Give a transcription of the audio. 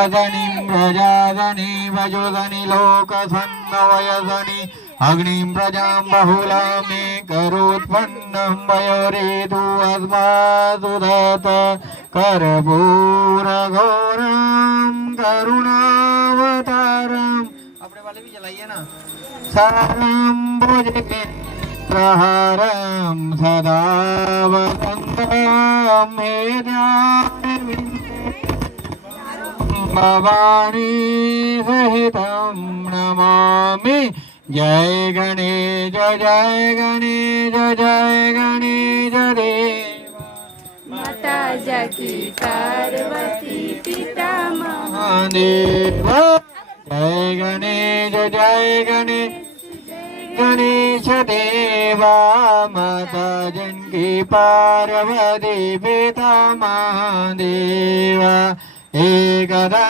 जनिं प्रजाजनि वजुजनि लोकसन्नवयजनि अग्निं प्रजां बहुलामे करोत्पन्नं वयोरेतु अस्मासुदत कर्पूरघोरं करुणावतारम् अपने वाले भी जलाइए ना सारं भुजे प्रहरं सदा वसन्तं हे भवानी सहितं नमामि। जय गणेश जय गणेश जय गणेश देव माता जकी पार्वती पिता महादेव। जय गणेश गणेश देवा माता जनकी पार्वती पिता महादेव। एकदा